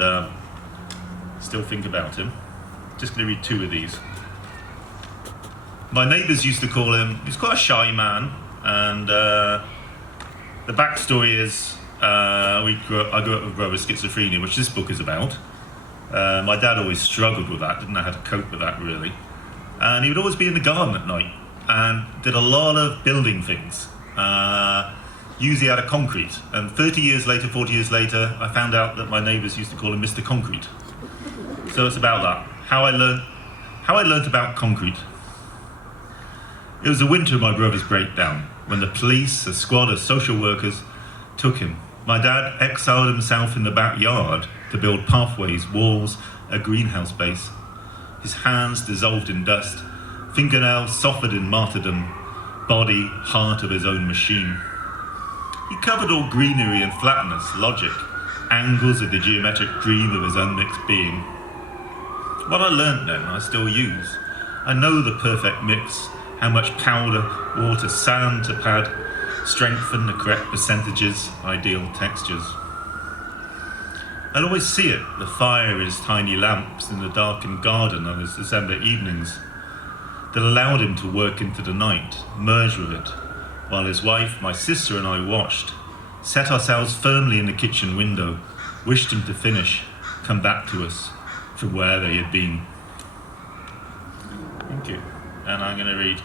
and still think about him. Just going to read two of these. My neighbours used to call him, he's quite a shy man, and the backstory is I grew up with brother schizophrenia, which this book is about. My dad always struggled with that, didn't know how to cope with that really. And he would always be in the garden at night and did a lot of building things, usually out of concrete. And 30 years later, 40 years later, I found out that my neighbours used to call him Mr. Concrete. So it's about that, how I learnt about concrete. It was the winter of my brother's breakdown, when the police, a squad of social workers, took him. My dad exiled himself in the backyard to build pathways, walls, a greenhouse base. His hands dissolved in dust, fingernails softened in martyrdom, body, heart of his own machine. He covered all greenery and flatness, logic, angles of the geometric dream of his unmixed being. What I learnt then, I still use. I know the perfect mix, how much powder, water, sand to pad, strengthen the correct percentages, ideal textures. I'll always see it, the fire in his tiny lamps in the darkened garden on his December evenings, that allowed him to work into the night, merge with it, while his wife, my sister and I watched, set ourselves firmly in the kitchen window, wished him to finish, come back to us from where they had been. Thank you. And I'm going to read